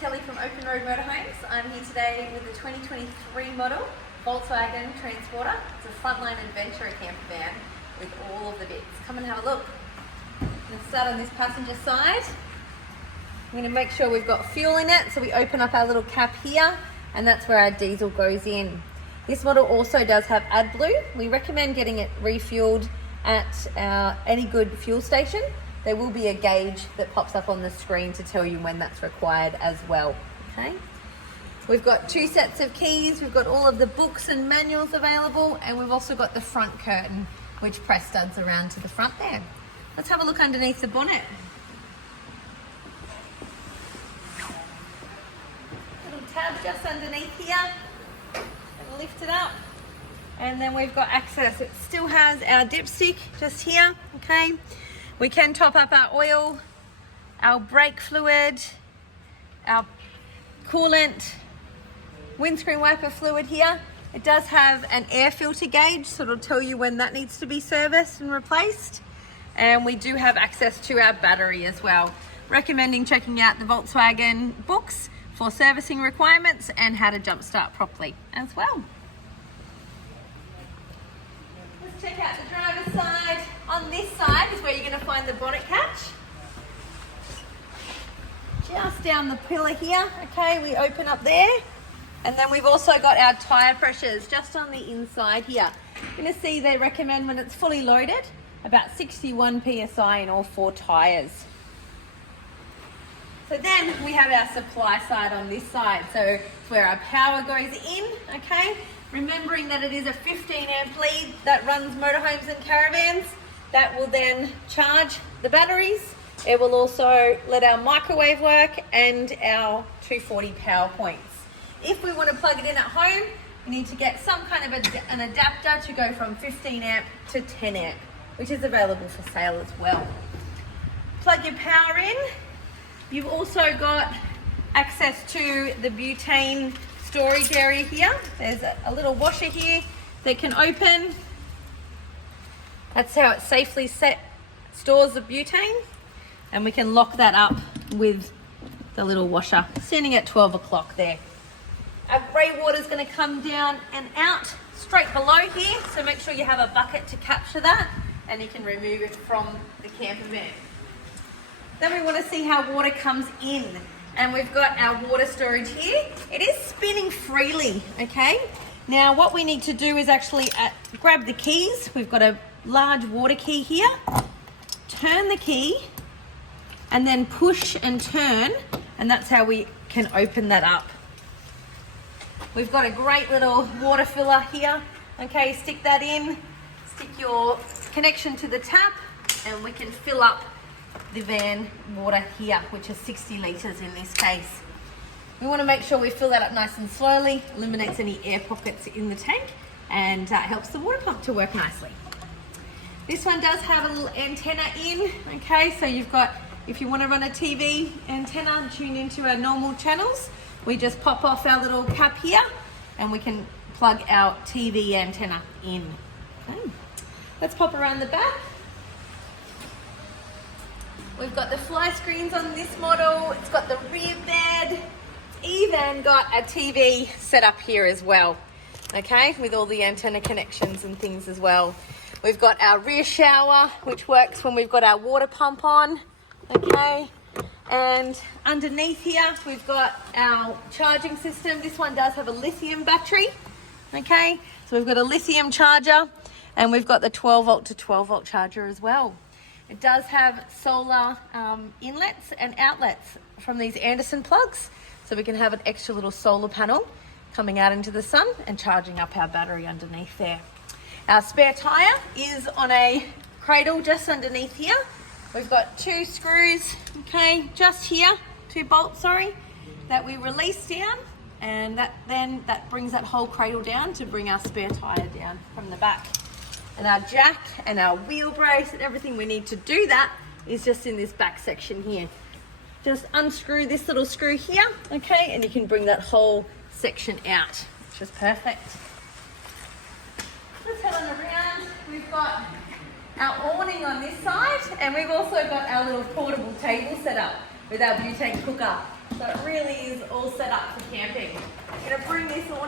Kelly from Open Road Motorhomes. I'm here today with the 2023 model Volkswagen Transporter. It's a Frontline Adventurer camper van with all of the bits. Come and have a look. Let's start on this passenger side. I'm going to make sure we've got fuel in it, so we open up our little cap here, and that's where our diesel goes in. This model also does have AdBlue. We recommend getting it refueled at any good fuel station. There will be a gauge that pops up on the screen to tell you when that's required as well. Okay. We've got 2 sets of keys. We've got all of the books and manuals available, and we've also got the front curtain, which press studs around to the front there. Let's have a look underneath the bonnet. Little tab just underneath here, and lift it up. And then we've got access. It still has our dipstick just here, okay? We can top up our oil, our brake fluid, our coolant, windscreen wiper fluid here. It does have an air filter gauge, so it'll tell you when that needs to be serviced and replaced. And we do have access to our battery as well. Recommending checking out the Volkswagen books for servicing requirements and how to jump start properly as well. Let's check out the driver's side. On this side is where you're going to find the bonnet catch. Just down the pillar here, okay, we open up there. And then we've also got our tyre pressures just on the inside here. You're going to see they recommend when it's fully loaded, about 61 PSI in all 4 tyres. So then we have our supply side on this side. So it's where our power goes in, okay? Remembering that it is a 15 amp lead that runs motorhomes and caravans. That will then charge the batteries. It will also let our microwave work and our 240 power points. If we want to plug it in at home, we need to get some kind of an adapter to go from 15 amp to 10 amp, which is available for sale as well. Plug your power in. You've also got access to the butane storage area here. There's a little washer here that can open. That's how it safely stores the butane, and we can lock that up with the little washer standing at 12 o'clock there. Our grey water is going to come down and out straight below here, so make sure you have a bucket to capture that, and you can remove it from the camper van. Then we want to see how water comes in, and we've got our water storage here. It is spinning freely, okay? Now what we need to do is actually grab the keys. We've got a large water key here. Turn the key and then push and turn, and that's how we can open that up. We've got a great little water filler here. Okay, stick that in, stick your connection to the tap, and we can fill up the van water here, which is 60 litres in this case. We want to make sure we fill that up nice and slowly, eliminates any air pockets in the tank, and helps the water pump to work nicely. This one does have a little antenna in, okay, so you've got, if you want to run a TV antenna and tune into our normal channels, we just pop off our little cap here and we can plug our TV antenna in. Okay. Let's pop around the back. We've got the fly screens on this model. It's got the rear bed. It's even got a TV set up here as well, okay, with all the antenna connections and things as well. We've got our rear shower, which works when we've got our water pump on, okay? And underneath here, we've got our charging system. This one does have a lithium battery, okay? So we've got a lithium charger, and we've got the 12 volt to 12 volt charger as well. It does have solar inlets and outlets from these Anderson plugs, so we can have an extra little solar panel coming out into the sun and charging up our battery underneath there. Our spare tyre is on a cradle just underneath here. We've got 2 screws, okay, just here, 2 bolts, sorry, that we release down, and that brings that whole cradle down to bring our spare tyre down from the back. And our jack and our wheel brace and everything we need to do that is just in this back section here. Just unscrew this little screw here, okay, and you can bring that whole section out, which is perfect. Let's head on around. We've got our awning on this side, and we've also got our little portable table set up. with our butane cooker. So it really is all set up for camping. I'm going to bring this awning